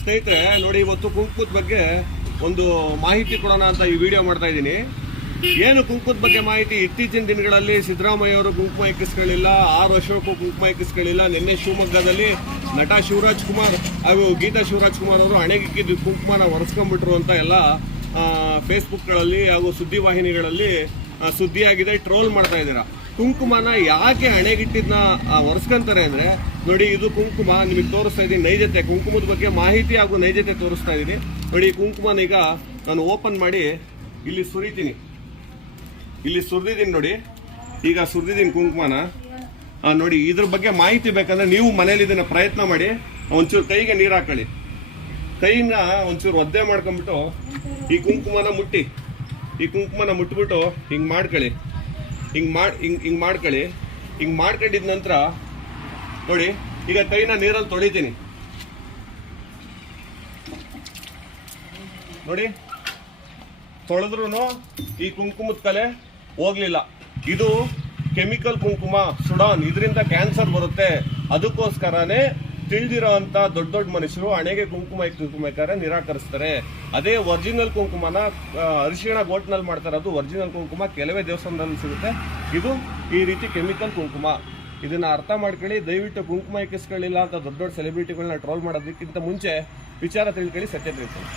ಸ್ನೇಹಿತರೆ, ನೋಡಿ ಇವತ್ತು ಕುಂಕುಮದ ಬಗ್ಗೆ ಒಂದು ಮಾಹಿತಿ ಕೊಡೋಣ ಅಂತ ಈ ವಿಡಿಯೋ ಮಾಡ್ತಾ ಇದ್ದೀನಿ. ಏನು ಕುಂಕುಮದ ಬಗ್ಗೆ ಮಾಹಿತಿ? ಇತ್ತೀಚಿನ ದಿನಗಳಲ್ಲಿ ಸಿದ್ದರಾಮಯ್ಯ ಅವರು ಕುಂಕುಮ ಇಕ್ಕಿಸ್ಕೊಳ್ಳಿಲ್ಲ ಆರು ವರ್ಷಕ್ಕೂ ಕುಂಕುಮ ಇಕ್ಕಿಸ್ಕೊಳ್ಳಿಲ್ಲ ನಿನ್ನೆ ಶಿವಮೊಗ್ಗದಲ್ಲಿ ನಟ ಶಿವರಾಜ್ ಕುಮಾರ್ ಹಾಗೂ ಗೀತಾ ಶಿವರಾಜ್ ಕುಮಾರ್ ಅವರು ಹಣೆಗಿಕ್ಕಿದ್ದು ಕುಂಕುಮನ ಒರೆಸ್ಕೊಂಡ್ಬಿಟ್ರು ಅಂತ ಎಲ್ಲ ಫೇಸ್ಬುಕ್ಗಳಲ್ಲಿ ಹಾಗೂ ಸುದ್ದಿವಾಹಿನಿಗಳಲ್ಲಿ ಸುದ್ದಿಯಾಗಿದೆ. ಟ್ರೋಲ್ ಮಾಡ್ತಾ ಇದ್ದೀರಾ? ಕುಂಕುಮನ ಯಾಕೆ ಹಣೆಗಿಟ್ಟಿದ್ನ ಒರೆಸ್ಕೊಂತಾರೆ ಅಂದ್ರೆ, ನೋಡಿ, ಇದು ಕುಂಕುಮ, ನಿಮಗೆ ತೋರಿಸ್ತಾ ಇದ್ದೀನಿ, ನೈಜತೆ. ಕುಂಕುಮದ ಬಗ್ಗೆ ಮಾಹಿತಿ ಹಾಗೂ ನೈಜತೆ ತೋರಿಸ್ತಾ ಇದ್ದೀನಿ. ನೋಡಿ ಕುಂಕುಮನ ಈಗ ನಾನು ಓಪನ್ ಮಾಡಿ, ಇಲ್ಲಿ ಸುರಿತೀನಿ. ಇಲ್ಲಿ ಸುರಿದಿದ್ದೀನಿ ನೋಡಿ. ಈಗ ಸುರಿದಿದ್ದೀನಿ ಕುಂಕುಮನ. ನೋಡಿ, ಇದ್ರ ಬಗ್ಗೆ ಮಾಹಿತಿ ಬೇಕಂದ್ರೆ ನೀವು ಮನೇಲಿ ಇದನ್ನ ಪ್ರಯತ್ನ ಮಾಡಿ, ಒಂಚೂರು ಕೈಗೆ ನೀರು ಹಾಕೊಳ್ಳಿ. ಕೈನ ಒಂಚೂರು ಒದ್ದೆ ಮಾಡ್ಕೊಂಡ್ಬಿಟ್ಟು ಈ ಕುಂಕುಮನ ಮುಟ್ಟಿ. ಈ ಕುಂಕುಮನ ಮುಟ್ಬಿಟ್ಟು ಹಿಂಗೆ ಮಾಡ್ಕೊಳ್ಳಿ. ಹಿಂಗ್ ಮಾಡ್ ಹಿಂಗ್ ಹಿಂಗ್ ಮಾಡ್ಕೊಳ್ಳಿ. ಹಿಂಗ್ ಮಾಡ್ಕೊಂಡಿದ ನಂತರ ನೋಡಿ, ಈಗ ಕೈನ ನೀರಲ್ಲಿ ತೊಳಿತೀನಿ. ನೋಡಿ ತೊಳೆದ್ರು ಈ ಕುಂಕುಮದ ಕಲೆ ಹೋಗ್ಲಿಲ್ಲ. ಇದು ಕೆಮಿಕಲ್ ಕುಂಕುಮ, ಸುಡಾನ್. ಇದರಿಂದ ಕ್ಯಾನ್ಸರ್ ಬರುತ್ತೆ. ಅದಕ್ಕೋಸ್ಕರನೇ ತಿಳಿದಿರೋ ಅಂತ ದೊಡ್ಡ ದೊಡ್ಡ ಮನುಷ್ಯರು ಹಣೆಗೆ ಕುಂಕುಮ ಕುಂಕುಮಕ್ಕಾರೆ ನಿರಾಕರಿಸ್ತಾರೆ. ಅದೇ ಒರಿಜಿನಲ್ ಕುಂಕುಮನ ಅರಿಶಿಣ ಗೋಟ್ನಲ್ಲಿ ಮಾಡ್ತಾರೆ. ಅದು ಒರಿಜಿನಲ್ ಕುಂಕುಮ, ಕೆಲವೇ ದೇವಸ್ಥಾನದಲ್ಲಿ ಸಿಗುತ್ತೆ. ಇದು ಈ ರೀತಿ ಕೆಮಿಕಲ್ ಕುಂಕುಮ. ಇದನ್ನ ಅರ್ಥ ಮಾಡ್ಕೊಳ್ಳಿ, ದಯವಿಟ್ಟು ಕುಂಕುಮ ಇಕ್ಕಿಸ್ಕೊಳ್ಳಿಲ್ಲ ಅಂತ ದೊಡ್ಡ ದೊಡ್ಡ ಸೆಲೆಬ್ರಿಟಿಗಳನ್ನ ಟ್ರೋಲ್ ಮಾಡೋದಕ್ಕಿಂತ ಮುಂಚೆ ವಿಚಾರ ತಿಳ್ಕೊಳ್ಳಿ, ಸತ್ಯ ತಿಳ್ಕೊಳ್ಳಿ.